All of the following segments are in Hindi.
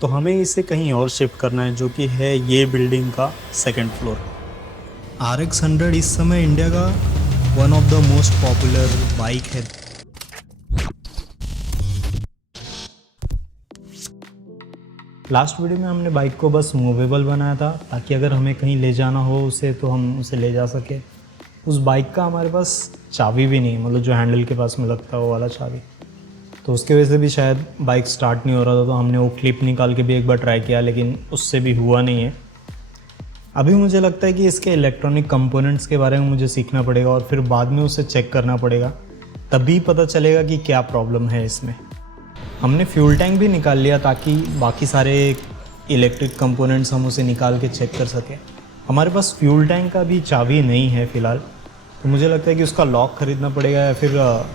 तो हमें इसे कहीं और शिफ्ट करना है, जो कि है ये बिल्डिंग का सेकंड फ्लोर। RX 100 इस समय इंडिया का one of the most popular bike है। लास्ट वीडियो में हमने बाइक को बस मूवेबल बनाया था ताकि अगर हमें कहीं ले जाना हो उसे तो हम उसे ले जा सके। उस बाइक का हमारे पास चाबी भी नहीं, मतलब जो हैंडल के पास में लगता है वो वाला चाबी, तो उसके वजह से भी शायद बाइक स्टार्ट नहीं हो रहा था। तो हमने वो क्लिप निकाल के भी एक बार ट्राई किया, लेकिन उससे भी हुआ नहीं है। अभी मुझे लगता है कि इसके इलेक्ट्रॉनिक कंपोनेंट्स के बारे में मुझे सीखना पड़ेगा और फिर बाद में उसे चेक करना पड़ेगा, तभी पता चलेगा कि क्या प्रॉब्लम है इसमें। हमने फ्यूल टैंक भी निकाल लिया ताकि बाकी सारे इलेक्ट्रिक कंपोनेंट्स हम उसे निकाल के चेक कर सकें। हमारे पास फ्यूल टैंक का भी चाबी नहीं है फ़िलहाल, तो मुझे लगता है कि उसका लॉक ख़रीदना पड़ेगा या फिर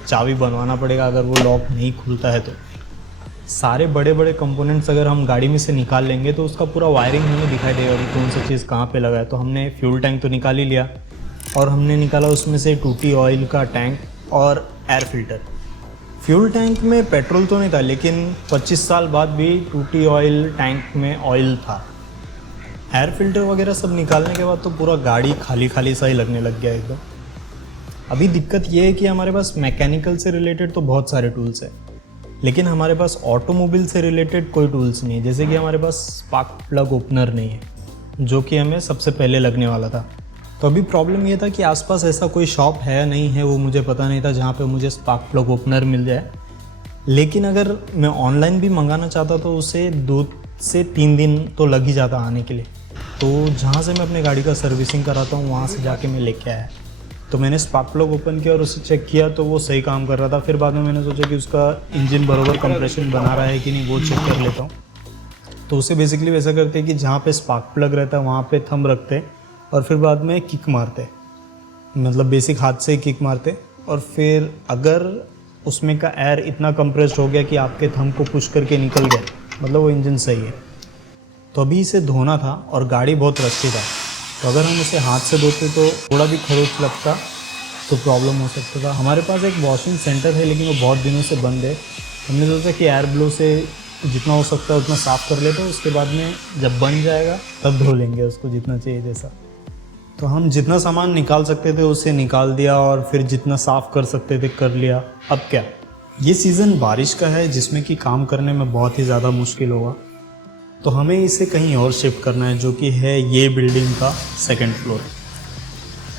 चाबी बनवाना पड़ेगा अगर वो लॉक नहीं खुलता है तो। सारे बड़े बड़े कंपोनेंट्स अगर हम गाड़ी में से निकाल लेंगे तो उसका पूरा वायरिंग हमें दिखाई देगा कि कौन सी चीज़ कहाँ पे लगा है। तो हमने फ्यूल टैंक तो निकाल ही लिया और हमने निकाला उसमें से टूटी ऑयल का टैंक और एयर फिल्टर। फ्यूल टैंक में पेट्रोल तो नहीं था, लेकिन 25 साल बाद भी टूटी ऑयल टैंक में ऑयल था। एयर फिल्टर वगैरह सब निकालने के बाद तो पूरा गाड़ी खाली खाली सा ही लगने लग गया एकदम। अभी दिक्कत ये है कि हमारे पास मैकेनिकल से रिलेटेड तो बहुत सारे टूल्स हैं, लेकिन हमारे पास ऑटोमोबाइल से रिलेटेड कोई टूल्स नहीं है। जैसे कि हमारे पास स्पार्क प्लग ओपनर नहीं है, जो कि हमें सबसे पहले लगने वाला था। तो अभी प्रॉब्लम ये था कि आसपास ऐसा कोई शॉप है या नहीं है वो मुझे पता नहीं था जहाँ पे मुझे स्पार्क प्लग ओपनर मिल जाए। लेकिन अगर मैं ऑनलाइन भी मंगाना चाहता तो उसे 2 से 3 दिन तो लग ही जाता आने के लिए। तो जहाँ से मैं अपनी गाड़ी का सर्विसिंग कराता हूँ वहाँ से जाके मैं लेके आया। तो मैंने स्पार्क प्लग ओपन किया और उसे चेक किया तो वो सही काम कर रहा था। फिर बाद में मैंने सोचा कि उसका इंजन बराबर कंप्रेशन बना रहा है कि नहीं वो चेक कर लेता हूँ। तो उसे बेसिकली वैसा करते हैं कि जहाँ पे स्पार्क प्लग रहता है वहाँ पे थंब रखते हैं और फिर बाद में किक मारते, मतलब बेसिक हाथ से ही किक मारते। और फिर अगर उसमें का एयर इतना कंप्रेस्ड हो गया कि आपके थंब को पुश करके निकल गया, मतलब वो इंजन सही है। तो अभी इसे धोना था और गाड़ी बहुत रस्टी था, तो अगर हम उसे हाथ से धोते तो थोड़ा भी खरोच लगता तो प्रॉब्लम हो सकता था। हमारे पास एक वॉशिंग सेंटर है लेकिन वो बहुत दिनों से बंद है। हमने सोचा कि एयर ब्लो से जितना हो सकता है उतना साफ़ कर लेते हैं, उसके बाद में जब बन जाएगा तब धो लेंगे उसको जितना चाहिए जैसा। तो हम जितना सामान निकाल सकते थे उसे निकाल दिया और फिर जितना साफ़ कर सकते थे कर लिया। अब क्या, ये सीज़न बारिश का है जिसमें कि काम करने में बहुत ही ज़्यादा मुश्किल होगा, तो हमें इसे कहीं और शिफ्ट करना है, जो कि है ये बिल्डिंग का सेकंड फ्लोर।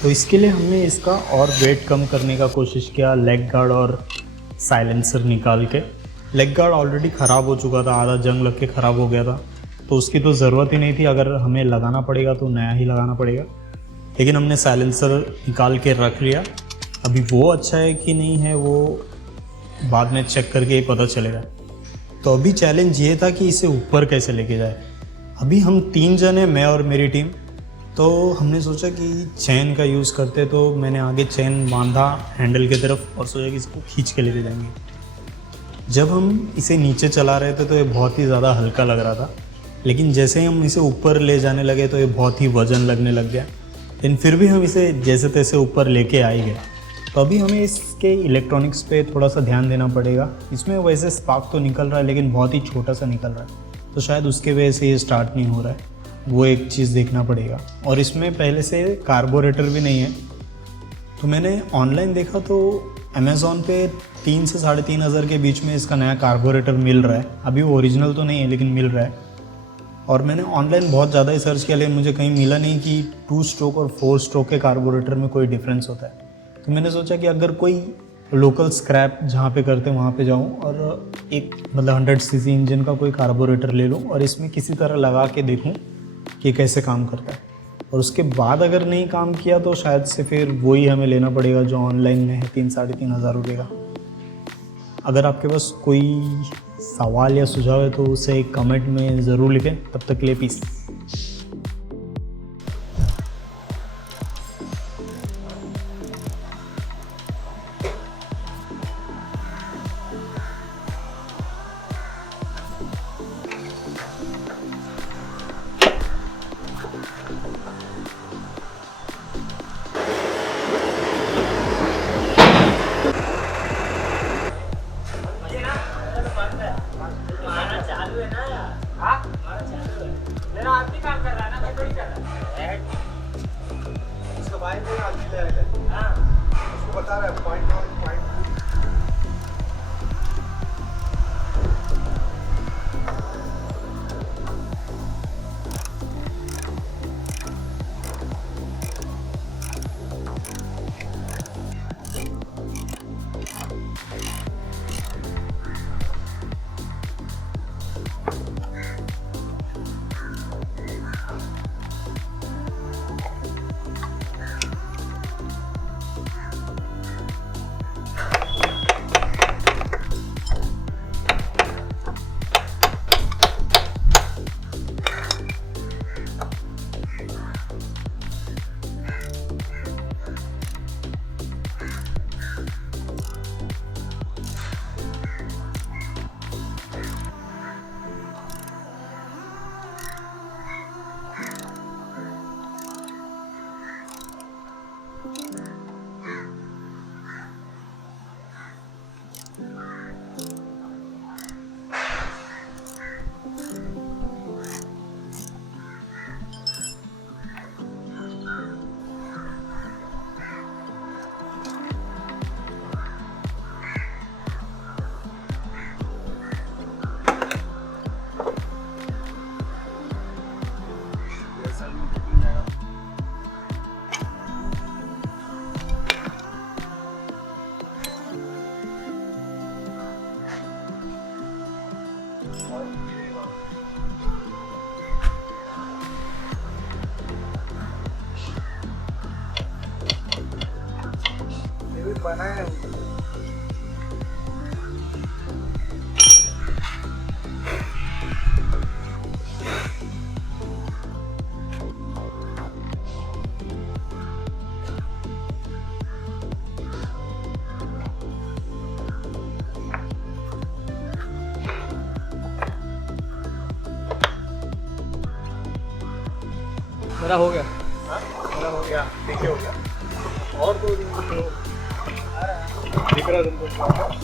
तो इसके लिए हमने इसका और वेट कम करने का कोशिश किया, लेग गार्ड और साइलेंसर निकाल के। लेग गार्ड ऑलरेडी ख़राब हो चुका था, आधा जंग लग के ख़राब हो गया था, तो उसकी तो ज़रूरत ही नहीं थी। अगर हमें लगाना पड़ेगा तो नया ही लगाना पड़ेगा। लेकिन हमने साइलेंसर निकाल के रख लिया। अभी वो अच्छा है कि नहीं है वो बाद में चेक करके ही पता चलेगा। तो अभी चैलेंज ये था कि इसे ऊपर कैसे लेके जाए। अभी हम 3 जने, मैं और मेरी टीम, तो हमने सोचा कि चेन का यूज़ करते, तो मैंने आगे चेन बांधा हैंडल की तरफ और सोचा कि इसको खींच के लेके जाएंगे। जब हम इसे नीचे चला रहे थे तो ये बहुत ही ज़्यादा हल्का लग रहा था, लेकिन जैसे ही हम इसे ऊपर ले जाने लगे तो ये बहुत ही वज़न लगने लग गया। लेकिन फिर भी हम इसे जैसे तैसे ऊपर लेके आ ही गए। तो अभी हमें इसके इलेक्ट्रॉनिक्स पे थोड़ा सा ध्यान देना पड़ेगा। इसमें वैसे स्पार्क तो निकल रहा है लेकिन बहुत ही छोटा सा निकल रहा है, तो शायद उसके वजह से ये स्टार्ट नहीं हो रहा है, वो एक चीज़ देखना पड़ेगा। और इसमें पहले से कार्बोरेटर भी नहीं है। तो मैंने ऑनलाइन देखा तो अमेज़ॉन पे 3 से 3,500 के बीच में इसका नया कार्बोरेटर मिल रहा है। अभी वो ओरिजिनल तो नहीं है लेकिन मिल रहा है। और मैंने ऑनलाइन बहुत ज़्यादा ही सर्च किया लेकिन मुझे कहीं मिला नहीं कि 2 स्ट्रोक और 4 स्ट्रोक के कार्बोरेटर में कोई डिफरेंस होता है। तो मैंने सोचा कि अगर कोई लोकल स्क्रैप जहाँ पे करते हैं वहाँ पे जाऊँ और एक मतलब 100 सीसी इंजन का कोई कार्बोरेटर ले लूँ और इसमें किसी तरह लगा के देखूँ कि कैसे काम करता है। और उसके बाद अगर नहीं काम किया तो शायद से फिर वही हमें लेना पड़ेगा जो ऑनलाइन में है 3-3,500 रुपये का। अगर आपके पास कोई सवाल या सुझाव है तो उसे कमेंट में ज़रूर लिखें। तब तक के लिए पीस। चालू है ना। बना है। मेरा हो गया। मेरा हो गया, देखिए हो गया। और तो दिख रहा है तुमको?